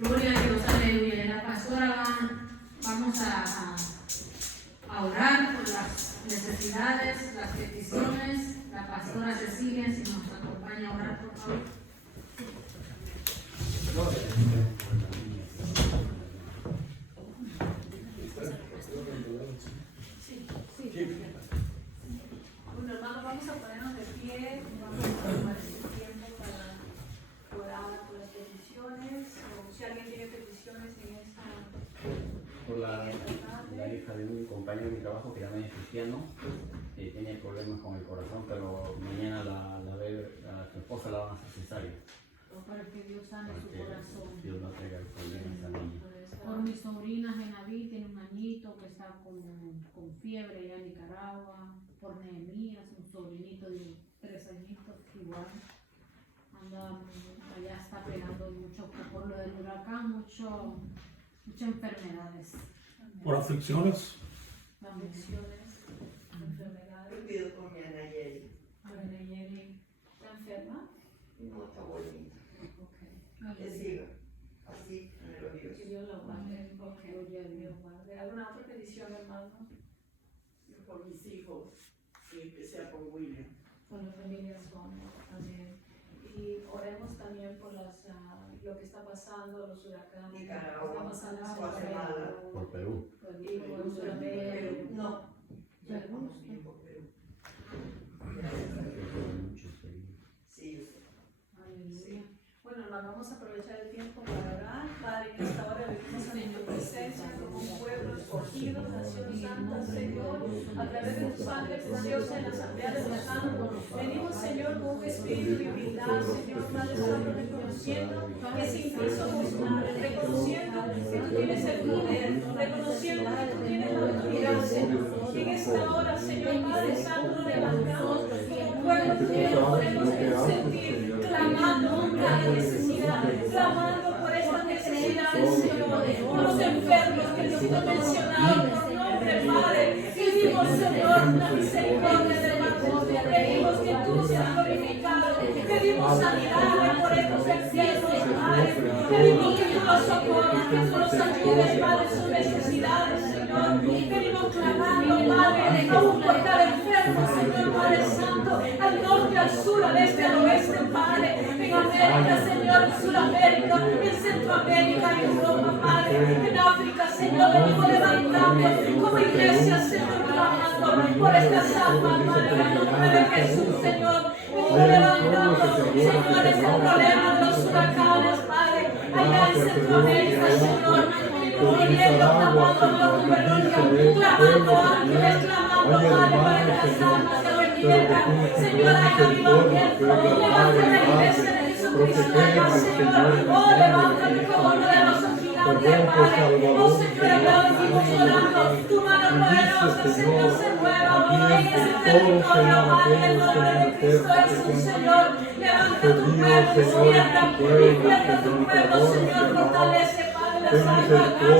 Gloria a Dios, aleluya. La pastora vamos a orar por las necesidades, las peticiones. La pastora Cecilia, si nos acompaña a orar, por favor. Bueno, hermanos, vamos a ponernos de pie, vamos a tomar este tiempo para orar por las peticiones, o si alguien tiene peticiones en esta. Por la hija de un compañero de mi trabajo que también es cristiano, tiene problemas con el corazón, pero mañana a su esposa la van a hacer cesárea. Para que Dios sane su corazón. Dios no traiga el problema a esa niña. Por mi sobrina Genaví, tiene un añito que está con fiebre allá en Nicaragua. Por Nehemías, un sobrinito de 3 añitos, igual. Anda, allá está pegando mucho por lo del huracán, muchas enfermedades. Por aflicciones. Aflicciones, enfermedades. Yo pido por mi Ana Yeri. Ana Yeri, ¿está enferma? No, está bonita. Ok. Que siga así, maravilloso. Que Dios la guarde. Ok, Dios guarde. ¿Alguna otra petición, hermano? Por mis hijos, y empecé por William. Con la familia Gómez también. Y oremos también por lo que está pasando, los huracanes. Nicaragua, Está pasando en Guatemala. Por Perú. Y por Sudamérica. No, ya estamos bien por Perú. Sí, yo sé. Aleluya. Bueno, hermano, vamos a aprovechar el tiempo para orar. Padre, en esta hora venimos en tu presencia como un pueblo escogido, nación santa, Señor, a través de tu sangre preciosa en la asamblea de los santos. Venimos, Señor, con un espíritu de humildad, Señor, Padre Santo, reconociendo que sin ti somos nada, reconociendo que tú tienes el poder, reconociendo que tú tienes la autoridad, Señor. Y en esta hora, Señor, Padre Santo, nos levantamos como pueblo tuyo, podemos sentir, clamando por cada necesidad, clamando por estas necesidades, Señor, por los enfermos que han sido mencionados por nombre, Padre. Pedimos, Señor, la misericordia de la gloria, pedimos que tú seas glorificado, pedimos sanidad por estos enfermos, Padre, pedimos que tú los socorras, que tú los ayudes, Padre, sus necesidades, Señor, pedimos clamando, Padre, aún por cada enfermo, Señor, Padre Santo, al norte, al sur, al este, al oeste, Padre, en América, Señor, en Sudamérica, en Centroamérica, en Europa, Padre, en África, Señor, venimos levantando como iglesia, Señor, clamando por estas almas, Padre, en el nombre de Jesús, Señor, venimos levantando, Señor, ese problema de los huracanes, Padre, allá en Centroamérica, Señor, venimos pidiendo, clamando, tu perdón, clamando ángeles, clamando, Padre, para que las almas se arrepientan, Señor, hay avivamiento, levanta la iglesia de Jesucristo, Señor, oh, levántame como uno de los gigantes, Padre, oh, Señor, ahora venimos orando, tu mano poderosa, Señor, se mueva, oh, en ese territorio, Padre, en el nombre de Cristo Jesús, Señor, levanta tu pueblo, despierta tu pueblo, Señor, fortalece, Padre, las almas,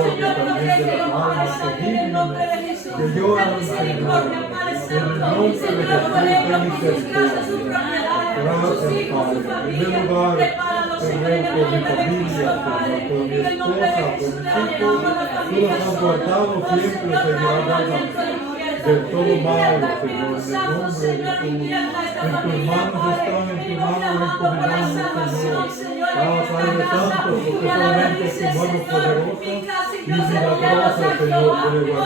Señor, protege, Padre Santo, en el nombre de Jesús, ten misericordia, Padre Santo, Señor, por ellos, por sus casas, sus propiedades, sus hijos, su familia, prepáralos, Señor, en el nombre de Cristo, Padre, en el nombre de Jesús, le ordenamos a la familia, oh, Señor, de todo mal, Espíritu Santo, Señor, invierta esta familia, Padre, venimos clamando por la salvación, Señor, en esta casa, y a la bendice, Señor, mi casa y yo serviremos a Jehová, oh, Señor,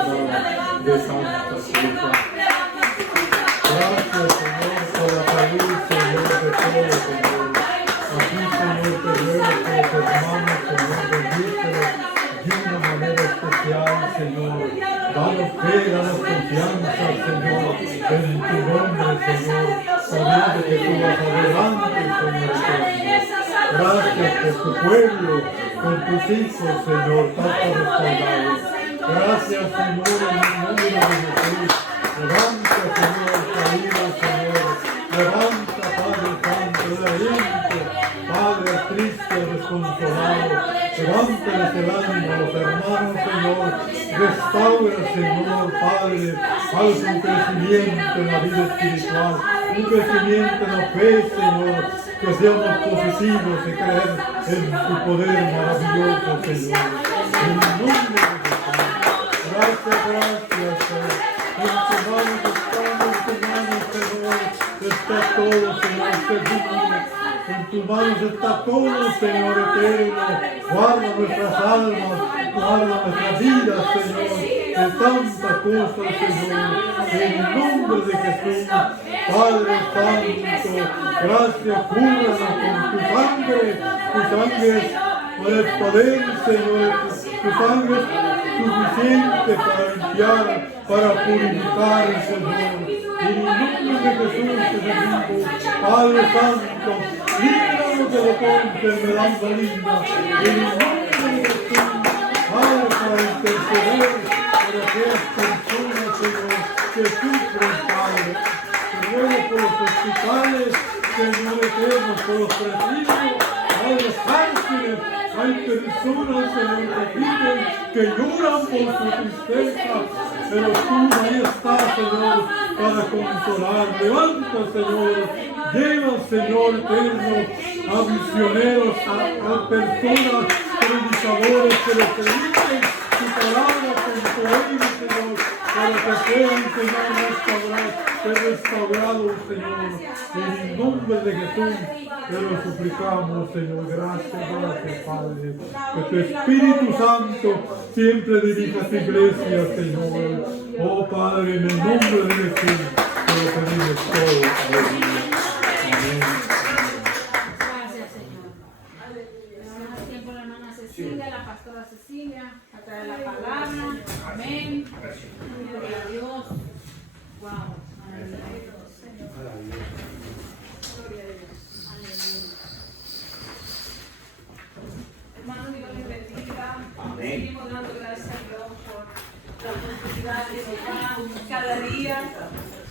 levanta, Señor, a tu sierva, levanta tu hija, Gracias, Señor, por la salud, Señor, de todos, Señor. Aquí, Señor, te ruego por los hermanos, Señor, bendícelos de una manera especial, Señor. Danos fe, danos confianza, Señor, en tu nombre, Señor, sabiendo que tú vas adelante, Señor. Gracias por tu pueblo, por tus hijos, Señor, tanto respaldados. Gracias, Señor, en el nombre de Jesús. Levanta, Señor, caído, Señor. Levanta, Padre Santo, levante, Padre triste, desconsolado. Levánteles el ánimo a los hermanos, Señor. Restaura, Señor, Padre, haz un crecimiento en la vida espiritual. un crecimiento en la fe, Señor, que seamos posesivos y creer en tu poder maravilloso, Señor. En el nombre de Jesús. Gracias, Señor. En tus manos estamos, en tus manos, Señor, está todo, Señor, servimos. En tus manos está todo, Señor eterno. Guarda nuestras almas, guarda nuestras vidas, Señor, de tanta cosa, Señor. En el nombre de Jesús, Padre Santo, gracias, cúbranos con tu sangre para el poder, Señor, tu sangre es suficiente para limpiar, para purificar, Señor. En el nombre de Jesús te bendigo, Padre Santo, líbranos de toda enfermedad maligna. En el nombre de Jesús, Padre, para interceder por aquellas personas, Señor, que sufren, Padre. Te ruego por los hospitales, Señor eterno, por los presidios, Padre, los cárceles. Hay personas, Señor, que viven, que lloran por su tristeza, pero tú ahí estás, Señor, para consolar. Levanta, Señor, lleva, Señor eterno, a misioneros, a personas, predicadores que les prediquen tu palabra con ellos, Señor, para que sean, Señor, restaurados, Señor. En el nombre de Jesús te lo suplicamos, Señor. Gracias, Padre. Que tu Espíritu Santo siempre dirija a tu iglesia, Señor. Oh Padre, en el nombre de Jesús te lo pedimos todo. Aleluya. Amén. Gracias, Señor. Le damos el tiempo a la hermana Cecilia, la pastora Cecilia, a traer la palabra. Amén. Gloria a Dios. Wow. Aleluya. Hermanos, Dios les bendiga. Seguimos dando gracias a Dios por la oportunidad que nos da cada día.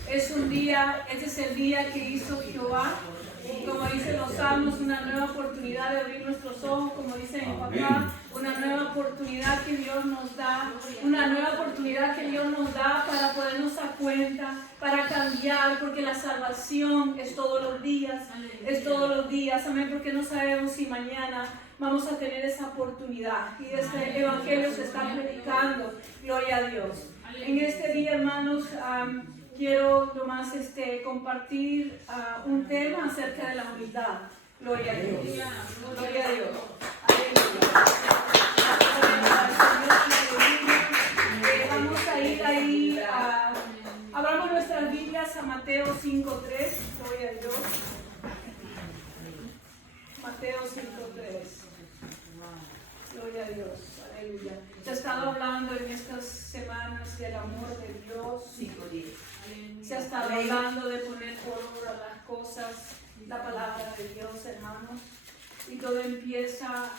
Es un día, este es el día que hizo Jehová. Como dicen los salmos, una nueva oportunidad de abrir nuestros ojos, como dice mi papá, una nueva oportunidad que Dios nos da, una nueva oportunidad que Dios nos da para podernos dar cuenta, para cambiar, porque la salvación es todos los días, amén, porque no sabemos si mañana vamos a tener esa oportunidad. Y este evangelio se está predicando, gloria a Dios. En este día, hermanos, quiero nomás compartir un tema acerca de la humildad. Gloria a Dios. Gloria a Dios. Aleluya. Vamos a ir ahí, abramos nuestras Biblias a Mateo 5:3. Gloria a Dios. Mateo 5:3. Gloria a Dios. Aleluya. Se ha estado hablando en estas semanas del amor de Dios. Se ha estado hablando de poner por obra las cosas, la palabra de Dios, hermanos. Y todo empieza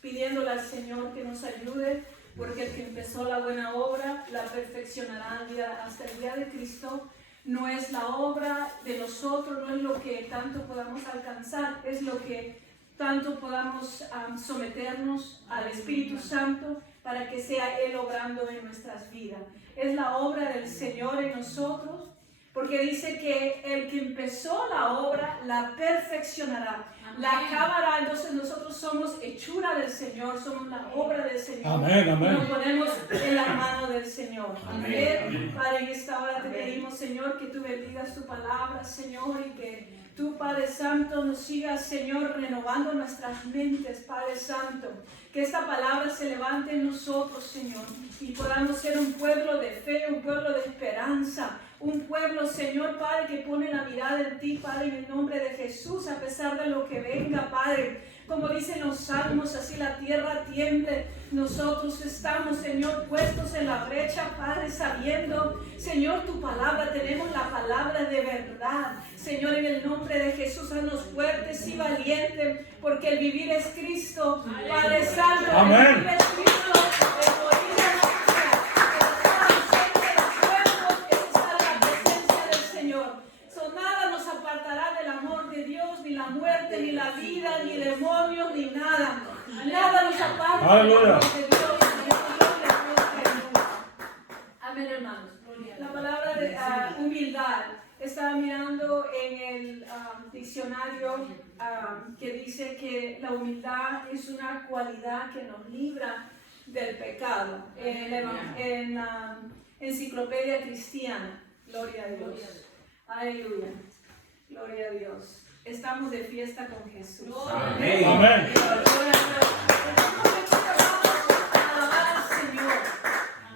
pidiéndole al Señor que nos ayude, porque el que empezó la buena obra la perfeccionará hasta el día de Cristo. No es la obra de nosotros, no es lo que tanto podamos alcanzar, es lo que tanto podamos someternos al Espíritu Santo para que sea Él obrando en nuestras vidas. Es la obra del Señor en nosotros, porque dice que el que empezó la obra la perfeccionará, la acabará. Entonces nosotros somos hechura del Señor, somos la obra del Señor. Amén, amén. Nos ponemos en la mano del Señor. Amén. Padre, en esta hora te pedimos, Señor, que tú bendigas tu palabra, Señor, y que tú, Padre Santo, nos sigas, Señor, renovando nuestras mentes, Padre Santo. Que esta palabra se levante en nosotros, Señor, y podamos ser un pueblo de fe, un pueblo de esperanza, un pueblo, Señor, Padre, que pone la mirada en ti, Padre, en el nombre de Jesús, a pesar de lo que venga, Padre. Como dicen los salmos, así la tierra tiemble. Nosotros estamos, Señor, puestos en la brecha, Padre, sabiendo, Señor, tu palabra, tenemos la palabra de verdad. Señor, en el nombre de Jesús, haznos fuertes y valientes, porque el vivir es Cristo, Padre Santo. Amén. El vivir es Cristo, el morir es ni la muerte, ni la vida, ni demonios, ni nada. Nada nos aparta del amor de Dios. Amén, hermanos. La palabra de humildad. Estaba mirando en el diccionario que dice que la humildad es una cualidad que nos libra del pecado. En la Enciclopedia Cristiana. Gloria a Dios. Aleluya. Gloria a Dios. Estamos de fiesta con Jesús. Amén. Amén. Alabar al Señor.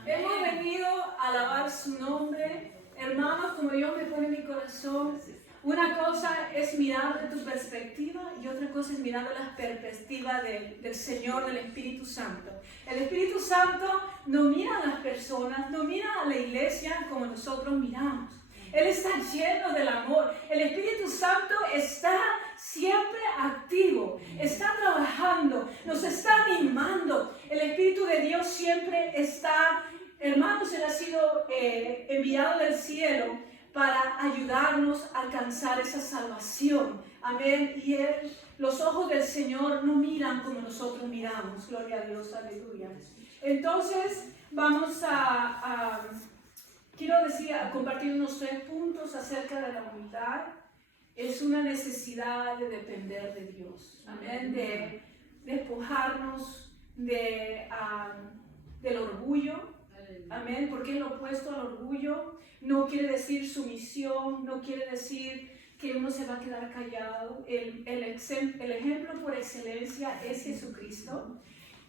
Hemos venido a alabar su nombre. Hermanos, como Dios me pone en mi corazón, una cosa es mirar de tu perspectiva y otra cosa es mirar de la perspectiva del Señor, del Espíritu Santo. El Espíritu Santo no mira a las personas, no mira a la iglesia como nosotros miramos. Él está lleno del amor. El Espíritu Santo está siempre activo, está trabajando, nos está animando. El Espíritu de Dios siempre está, hermanos, Él ha sido enviado del cielo para ayudarnos a alcanzar esa salvación. Amén. Y los ojos del Señor no miran como nosotros miramos. Gloria a Dios, aleluya. Entonces, vamos quiero compartir unos 3 puntos acerca de la humildad. Es una necesidad de depender de Dios. Amén. De despojarnos del orgullo. Amén. Porque es lo opuesto al orgullo. No quiere decir sumisión, no quiere decir que uno se va a quedar callado. El ejemplo por excelencia es Jesucristo,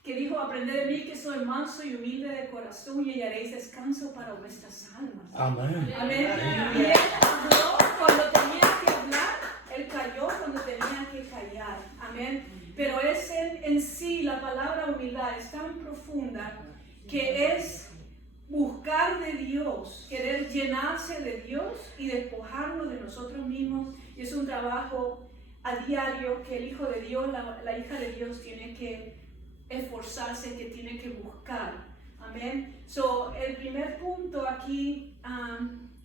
que dijo: aprended de mí que soy manso y humilde de corazón y hallaréis descanso para vuestras almas. Amén. Amén. Y él habló cuando tenía que hablar, él calló cuando tenía que callar. Amén. Pero es en sí, la palabra humildad es tan profunda que es buscar de Dios, querer llenarse de Dios y despojarnos de nosotros mismos. Y es un trabajo a diario que el Hijo de Dios, la hija de Dios tiene que esforzarse, que tiene que buscar. Amén. El primer punto aquí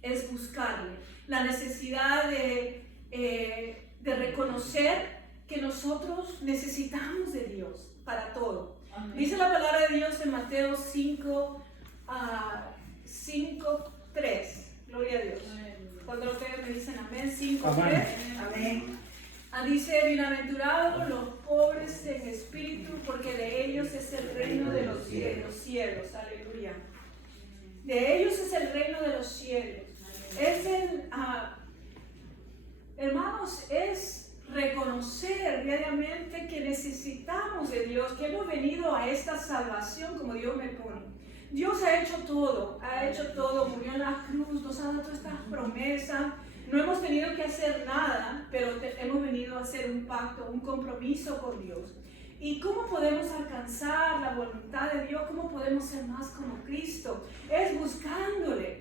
es buscarle. La necesidad de reconocer que nosotros necesitamos de Dios para todo. Amén. Dice la palabra de Dios en Mateo 5:3. Gloria a Dios. Cuando ustedes me dicen amén, 5:3. Amén. Dice: bienaventurados los pobres en espíritu, porque de ellos es el reino de los cielos. Aleluya. De ellos es el reino de los cielos. Es hermanos, es reconocer diariamente que necesitamos de Dios, que hemos venido a esta salvación como Dios me pone. Dios ha hecho todo, murió en la cruz, nos ha dado todas estas promesas. No hemos tenido que hacer nada, pero hemos venido a hacer un pacto, un compromiso con Dios. ¿Y cómo podemos alcanzar la voluntad de Dios? ¿Cómo podemos ser más como Cristo? Es buscándole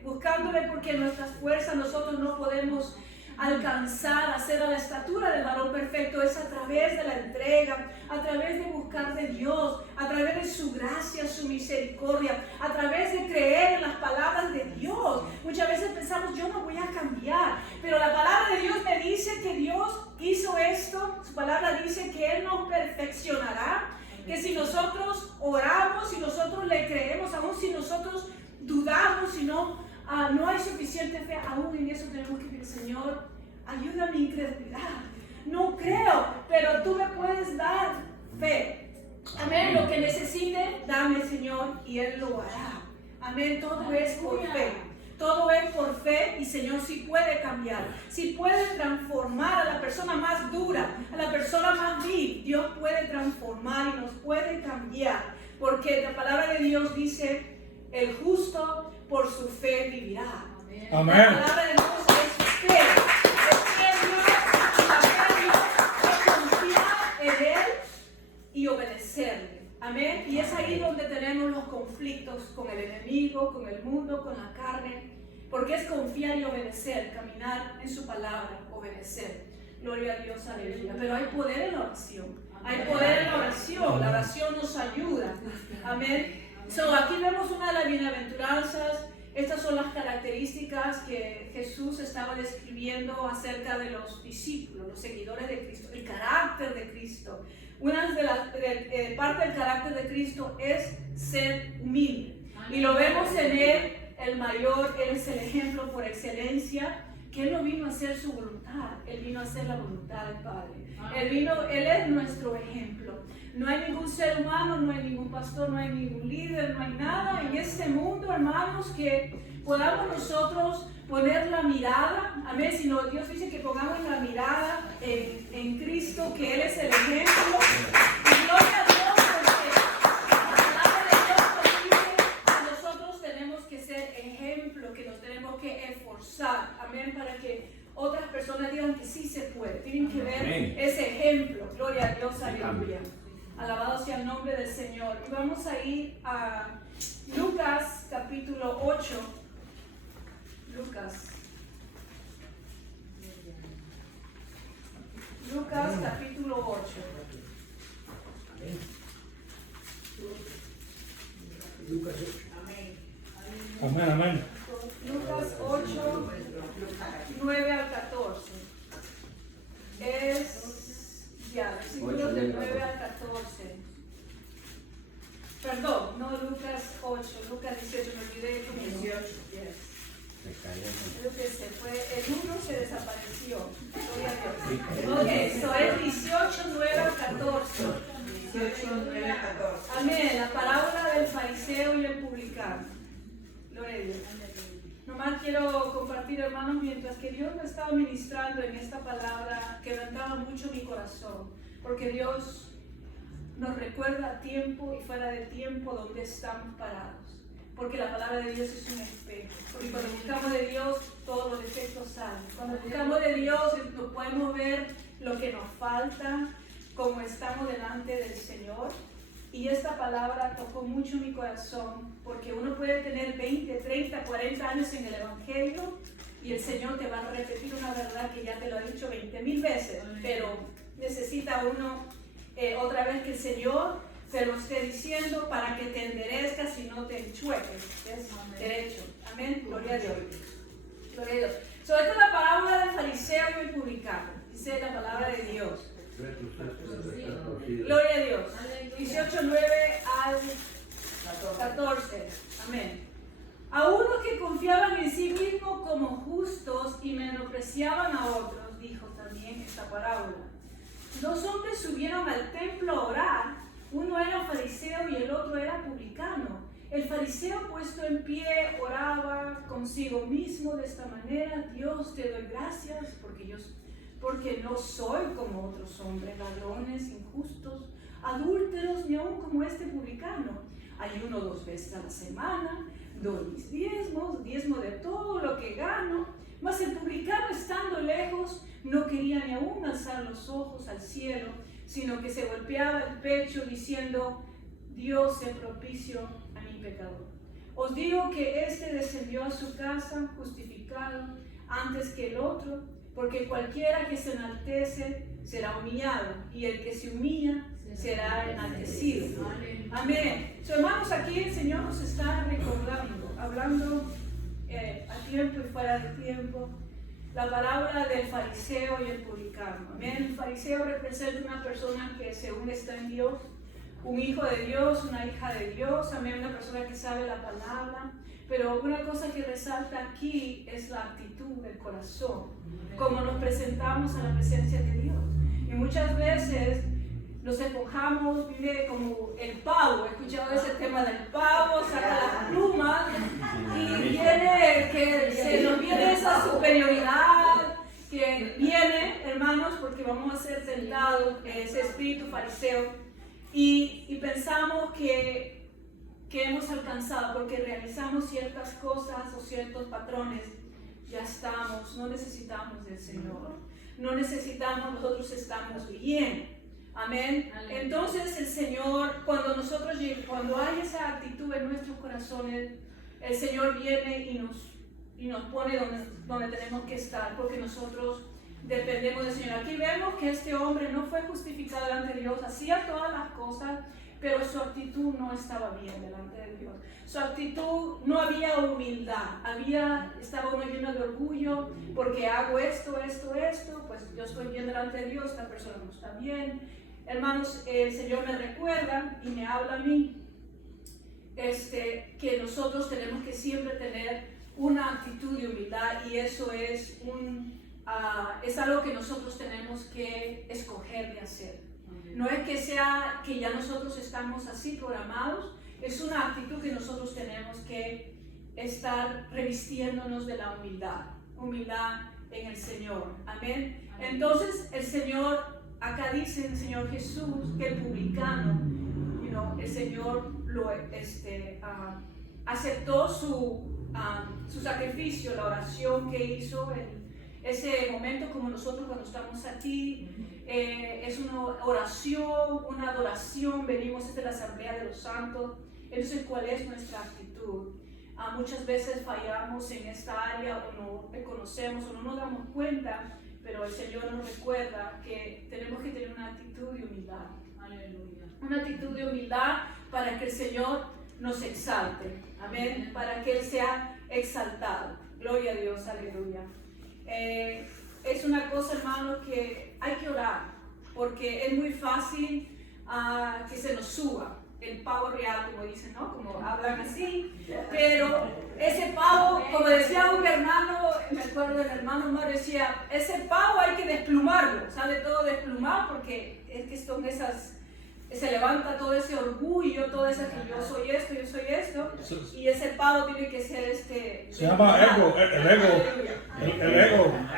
porque en nuestras fuerzas nosotros no podemos alcanzar, hacer a la estatura del varón perfecto. Es a través de la entrega, a través de buscar de Dios, a través de su gracia, su misericordia, a través de creer en las palabras de Dios. Muchas veces pensamos: yo no voy a cambiar, pero la palabra de Dios me dice que Dios hizo esto. Su palabra dice que Él nos perfeccionará, que si nosotros oramos, si nosotros le creemos, aún si nosotros dudamos, si no hay suficiente fe, aún en eso tenemos que decir: Señor, ayuda a mi incredulidad. No creo, pero tú me puedes dar fe. Amén. Lo que necesite, dame, Señor, y Él lo hará. Amén. Todo es por fe. Todo es por fe, y Señor sí puede cambiar. Sí puede transformar a la persona más dura, a la persona más vil. Dios puede transformar y nos puede cambiar. Porque la palabra de Dios dice: el justo por su fe vivirá. Amén. La palabra de Dios es fe. Es confiar en Él y obedecerle. Amén. Y es ahí donde tenemos los conflictos con el enemigo, con el mundo, con la carne. Porque es confiar y obedecer, caminar en su palabra, obedecer. Gloria a Dios, aleluya. Pero hay poder en la oración. Hay poder en la oración. La oración nos ayuda. Amén. Aquí vemos una de las bienaventuranzas. Estas son las características que Jesús estaba describiendo acerca de los discípulos, los seguidores de Cristo, el carácter de Cristo. Una de las parte del carácter de Cristo es ser humilde. Y lo vemos en Él, el mayor, Él es el ejemplo por excelencia. que Él no vino a hacer su voluntad, Él vino a hacer la voluntad del Padre. Él es nuestro ejemplo. No hay ningún ser humano, no hay ningún pastor, no hay ningún líder, no hay nada en este mundo, hermanos, que podamos nosotros poner la mirada, amén, sino Dios dice que pongamos la mirada en Cristo, que Él es el ejemplo. Y gloria a Dios, porque la palabra de Dios nos dice que nosotros tenemos que ser ejemplo, que nos tenemos que esforzar, amén, para que otras personas digan que sí se puede. Tienen que ver ese ejemplo. Gloria a Dios, aleluya. Alabado sea el nombre del Señor. Y vamos a ir a Lucas capítulo 8. Lucas capítulo 8. Amén, amén. Lucas 8, 9 al 14. Versículos del 9 al 14. Perdón, no Lucas 8, Lucas 18, me olvidé como 18. Creo que se fue, el 1 se desapareció. Ok, eso es 18, 9 al 14. 18, 9, 14. Amén, la parábola del fariseo y el publicano. Gloria a Dios. Nomás quiero compartir, hermanos, mientras que Dios me estaba ministrando en esta palabra, quebrantaba mucho mi corazón, porque Dios nos recuerda a tiempo y fuera de tiempo donde estamos parados. Porque la palabra de Dios es un espejo. Porque cuando buscamos de Dios, todos los defectos salen. Cuando buscamos de Dios, nos podemos ver lo que nos falta, como estamos delante del Señor. Y esta palabra tocó mucho mi corazón, porque uno puede tener 20, 30, 40 años en el Evangelio y el Señor te va a repetir una verdad que ya te lo ha dicho 20,000 veces, pero necesita uno otra vez que el Señor te lo esté diciendo para que te enderezcas y no te enchueques. Es derecho. Amén. Gloria a Dios. Gloria a Dios. Esta es la parábola del fariseo y el publicano. Dice la palabra de Dios. Gloria a Dios. 18, 9 al 14. Amén. A unos que confiaban en sí mismos como justos y menospreciaban a otros, dijo también esta parábola. 2 hombres subieron al templo a orar. Uno era fariseo y el otro era publicano. El fariseo, puesto en pie, oraba consigo mismo de esta manera: Dios, te doy gracias porque no soy como otros hombres, ladrones, injustos, adúlteros, ni aun como este publicano. Ayuno 2 veces a la semana, doy mis diezmo de todo lo que gano. Mas el publicano, estando lejos, no quería ni aun alzar los ojos al cielo, sino que se golpeaba el pecho diciendo: Dios, sé propicio a mi pecador. Os digo que este descendió a su casa justificado antes que el otro, porque cualquiera que se enaltece será humillado, y el que se humilla será enaltecido. Amén. Hermanos, aquí el Señor nos está recordando, hablando a tiempo y fuera de tiempo, la palabra del fariseo y el publicano. Amén. El fariseo representa una persona que según está en Dios, un hijo de Dios, una hija de Dios, amén, una persona que sabe la palabra. Pero una cosa que resalta aquí es la actitud del corazón, como nos presentamos a la presencia de Dios. Y muchas veces nos esponjamos, vive como el pavo. He escuchado ese tema del pavo, saca las plumas y viene que se nos viene esa superioridad que viene, hermanos, porque vamos a ser tentados, ese espíritu fariseo, y pensamos que hemos alcanzado porque realizamos ciertas cosas o ciertos patrones. Ya estamos, no necesitamos del Señor, no necesitamos, nosotros estamos bien. Amén. Entonces el Señor, cuando hay esa actitud en nuestros corazones, el Señor viene y nos pone donde tenemos que estar, porque nosotros dependemos del Señor. Aquí vemos que este hombre no fue justificado delante de Dios, hacía todas las cosas, pero su actitud no estaba bien delante de Dios. Su actitud, no había humildad, estaba uno lleno de orgullo, porque hago esto, pues yo estoy bien delante de Dios, esta persona no está bien. Hermanos, el Señor me recuerda y me habla a mí que nosotros tenemos que siempre tener una actitud de humildad, y eso es algo que nosotros tenemos que escoger de hacer. No es que sea que ya nosotros estamos así programados, es una actitud que nosotros tenemos que estar revistiéndonos de la humildad en el Señor. Amén. Entonces el Señor, acá dice el Señor Jesús que el publicano, el Señor aceptó su sacrificio, la oración que hizo en ese momento, como nosotros cuando estamos aquí. Es una oración, una adoración, venimos desde la Asamblea de los Santos. Entonces, ¿cuál es nuestra actitud? Muchas veces fallamos en esta área, o no reconocemos o no nos damos cuenta, pero el Señor nos recuerda que tenemos que tener una actitud de humildad. Aleluya. Una actitud de humildad para que el Señor nos exalte. Amén. Para que Él sea exaltado. Gloria a Dios, aleluya. Es una cosa, hermano, que hay que orar, porque es muy fácil que se nos suba el pavo real, como dicen, ¿no? Como hablan así, pero ese pavo, como decía un hermano, me acuerdo del hermano Mario, decía, ese pavo hay que desplumarlo, sale todo desplumado, porque es que son esas, se levanta todo ese orgullo, todo ese que yo soy esto, y ese pavo tiene que ser se llama ego, el ego.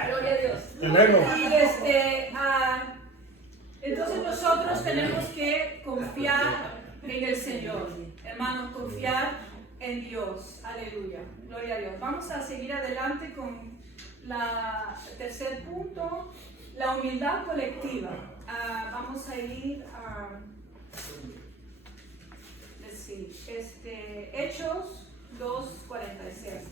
Gloria a Dios. El ego. Y entonces nosotros tenemos que confiar en el Señor, hermanos, confiar en Dios. Aleluya. Gloria a Dios. Vamos a seguir adelante con el tercer punto, la humildad colectiva. Vamos a ir a Hechos 2:46.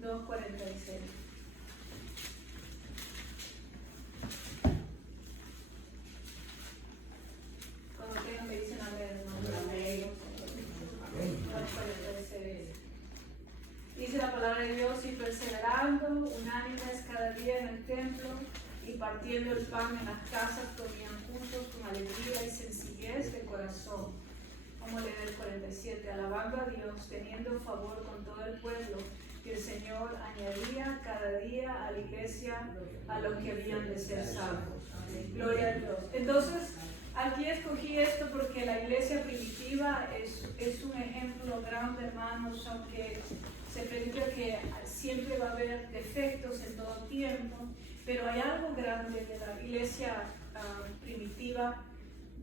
2:46. Cuando tengan me dicen amén. 2:46. Dice la palabra de Dios: y perseverando unánimes cada día en el templo y partiendo el pan en las casas, comían juntos con alegría y sencillez de corazón. Vamos a leer el 47. Alabando a Dios, teniendo favor con todo el pueblo, y el Señor añadía cada día a la iglesia a los que habían de ser salvos. Gloria a Dios. Entonces, aquí escogí esto porque la iglesia primitiva es un ejemplo grande, hermanos, aunque se predica que siempre va a haber defectos en todo tiempo, pero hay algo grande de la iglesia primitiva,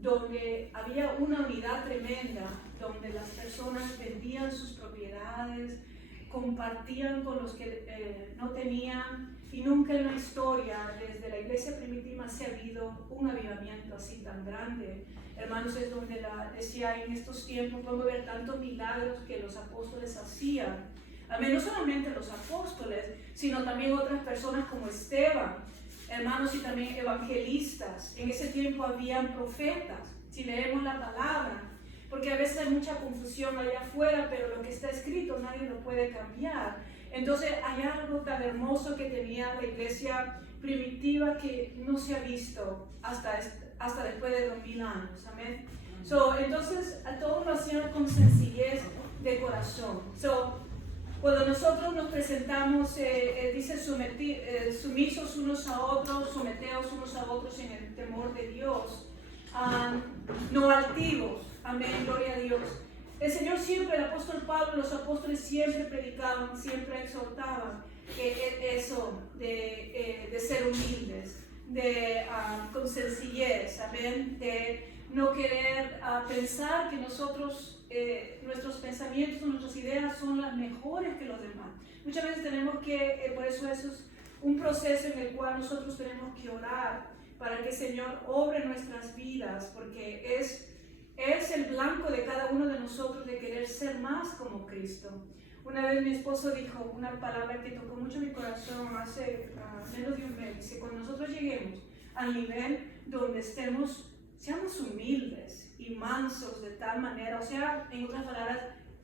donde había una unidad tremenda, donde las personas vendían sus propiedades, compartían con los que no tenían, y nunca en la historia, desde la iglesia primitiva, se ha habido un avivamiento así tan grande. Hermanos, es donde decía, en estos tiempos podemos ver tantos milagros que los apóstoles hacían. Amén, no solamente los apóstoles, sino también otras personas como Esteban, hermanos, y también evangelistas. En ese tiempo habían profetas, si leemos la palabra, porque a veces hay mucha confusión allá afuera, pero lo que está escrito nadie lo puede cambiar. Entonces hay algo tan hermoso que tenía la iglesia primitiva que no se ha visto hasta después de 2000 años. Amén. Entonces a todos lo hacían con sencillez de corazón. Cuando nosotros nos presentamos, dice sumisos unos a otros, someteos unos a otros en el temor de Dios, no altivos. Amén, gloria a Dios. El Señor siempre, el apóstol Pablo, los apóstoles siempre predicaban, siempre exhortaban eso de ser humildes, con sencillez, amén, de no querer pensar que nosotros, nuestros pensamientos, nuestras ideas son las mejores que los demás. Muchas veces tenemos que, por eso es un proceso en el cual nosotros tenemos que orar para que el Señor obre nuestras vidas, porque es el blanco de cada uno de nosotros de querer ser más como Cristo. Una vez mi esposo dijo una palabra que tocó mucho mi corazón hace menos de un mes. Dice, cuando nosotros lleguemos al nivel donde seamos humildes y mansos de tal manera, o sea, en otras palabras,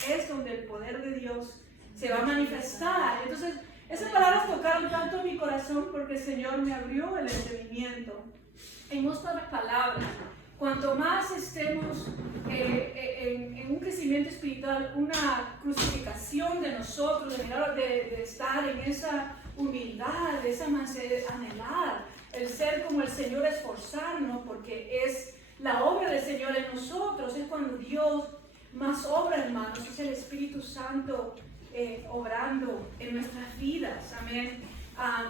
es donde el poder de Dios se va a manifestar. Entonces, esas palabras tocaron tanto mi corazón porque el Señor me abrió el entendimiento. En otras palabras, cuanto más estemos en un crecimiento espiritual, una crucificación de nosotros, de estar en esa humildad, de esa anhelar, el ser como el Señor, esforzarnos, porque es la obra del Señor en nosotros, es cuando Dios más obra, hermanos, es el Espíritu Santo obrando en nuestras vidas, amén.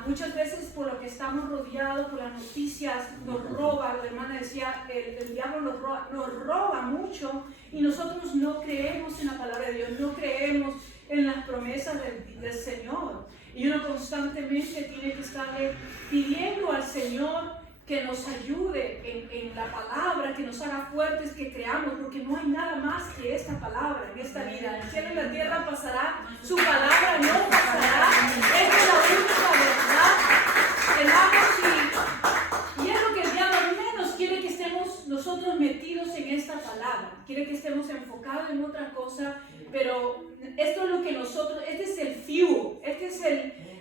Muchas veces por lo que estamos rodeados, por las noticias, nos roba, la hermana decía, el diablo nos roba mucho y nosotros no creemos en la palabra de Dios, no creemos en las promesas del Señor. Y uno constantemente tiene que estarle pidiendo al Señor que nos ayude en la palabra, que nos haga fuertes, que creamos, porque no hay nada más que esta palabra en esta vida. El cielo y la tierra pasará, su palabra no pasará. Esta es la única verdad. Y es lo que el diablo menos quiere, que estemos nosotros metidos en esta palabra. Quiere que estemos enfocados en otra cosa, pero esto es lo que nosotros, este es el fuel, este es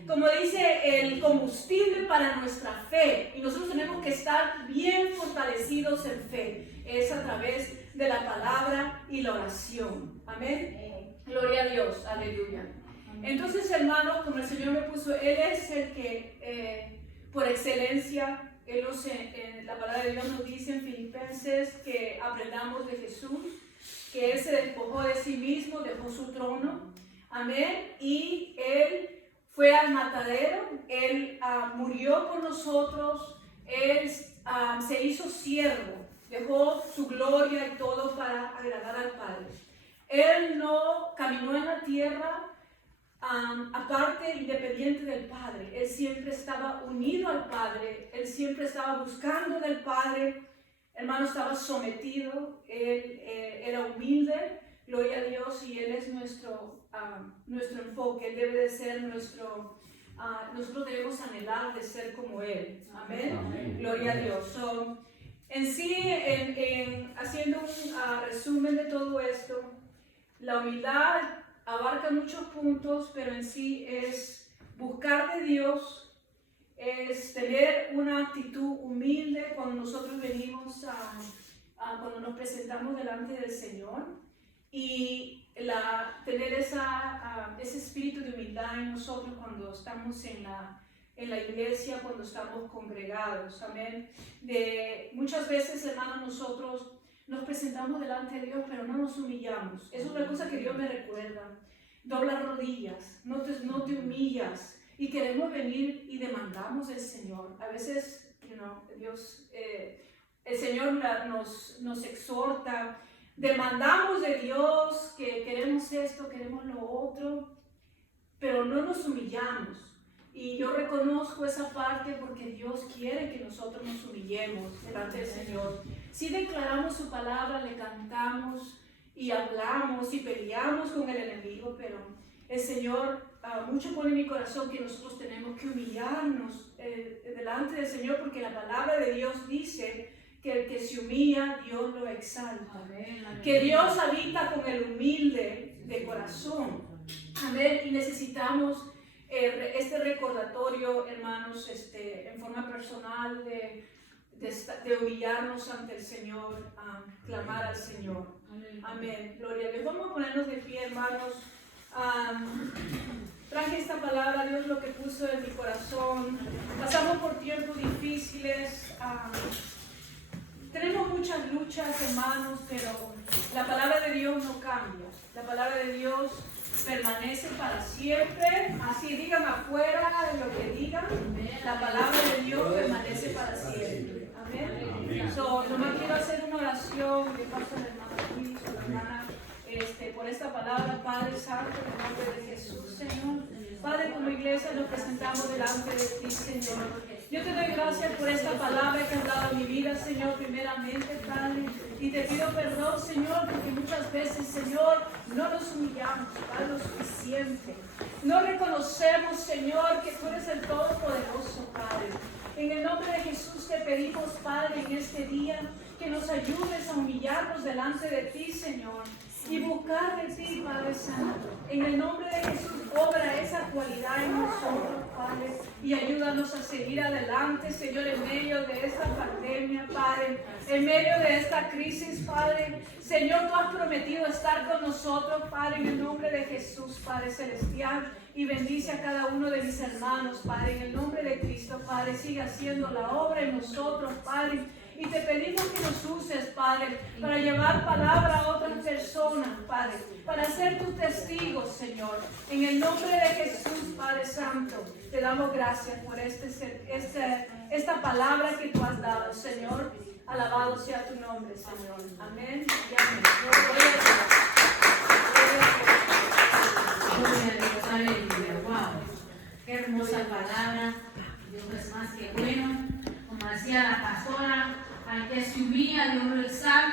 como dice, el combustible para nuestra fe. Y nosotros tenemos que estar bien fortalecidos en fe. Es a través de la palabra y la oración. Amén. Gloria a Dios. Aleluya. Entonces, hermanos, como el Señor me puso, Él es el que, por excelencia, la palabra de Dios nos dice en Filipenses que aprendamos de Jesús, que Él se despojó de sí mismo, dejó su trono. Amén. Y Él fue al matadero, Él murió por nosotros, Él se hizo siervo, dejó su gloria y todo para agradar al Padre. Él no caminó en la tierra aparte, independiente del Padre. Él siempre estaba unido al Padre, Él siempre estaba buscando del Padre. Hermano, estaba sometido, Él era humilde. Gloria a Dios, y Él es nuestro enfoque, Él debe de ser nosotros debemos anhelar de ser como Él. Amén. Amén. Gloria a Dios. En sí, haciendo un resumen de todo esto, la humildad abarca muchos puntos, pero en sí es buscar de Dios, es tener una actitud humilde cuando nosotros venimos cuando nos presentamos delante del Señor. Y tener ese espíritu de humildad en nosotros cuando estamos en la iglesia, cuando estamos congregados, amén. Muchas veces, hermanos, nosotros nos presentamos delante de Dios, pero no nos humillamos. Eso es una cosa que Dios me recuerda. Dobla rodillas, no te humillas, y queremos venir y demandamos del Señor. A veces, Dios, el Señor nos exhorta. Demandamos de Dios que queremos esto, queremos lo otro, pero no nos humillamos. Y yo reconozco esa parte porque Dios quiere que nosotros nos humillemos delante del Señor. Si declaramos su palabra, le cantamos y hablamos y peleamos con el enemigo, pero el Señor mucho pone en mi corazón que nosotros tenemos que humillarnos delante del Señor, porque la palabra de Dios dice que el que se humilla, Dios lo exalta. Amén. Que Dios habita con el humilde de corazón. Amén. Y necesitamos este recordatorio, hermanos, en forma personal, de humillarnos ante el Señor, clamar al Señor. Amén. Gloria a Dios. Vamos a ponernos de pie, hermanos. Traje esta palabra, Dios lo que puso en mi corazón. Pasamos por tiempos difíciles. Tenemos muchas luchas, hermanos, pero la palabra de Dios no cambia. La palabra de Dios permanece para siempre. Así digan afuera de lo que digan, la palabra de Dios permanece para siempre. Amén. Nomás quiero hacer una oración de paso al hermano Luis o la hermana por esta palabra. Padre Santo, en el nombre de Jesús, Señor. Padre, como iglesia nos presentamos delante de ti, Señor. Yo te doy gracias por esta palabra que has dado en mi vida, Señor, primeramente, Padre. Y te pido perdón, Señor, porque muchas veces, Señor, no nos humillamos, Padre, lo suficiente. No reconocemos, Señor, que tú eres el Todopoderoso, Padre. En el nombre de Jesús te pedimos, Padre, en este día, que nos ayudes a humillarnos delante de ti, Señor. y buscar de ti, Padre Santo. En el nombre de Jesús, obra esa cualidad en nosotros, Padre, y ayúdanos a seguir adelante, Señor, en medio de esta pandemia, Padre, en medio de esta crisis, Padre. Señor, tú has prometido estar con nosotros, Padre, en el nombre de Jesús, Padre Celestial, y bendice a cada uno de mis hermanos, Padre, en el nombre de Cristo, Padre. Sigue haciendo la obra en nosotros, Padre. Y te pedimos que nos uses, Padre, para llevar palabra a otras personas, Padre, para ser tus testigos, Señor. En el nombre de Jesús, Padre Santo, te damos gracias por esta palabra que tú has dado, Señor. Alabado sea tu nombre, Señor. Amén y amén. Gloria a Dios, aleluya. Wow, qué hermosa palabra. Dios es más que bueno. Como decía la pastora, al que se humilla, Dios lo exalta.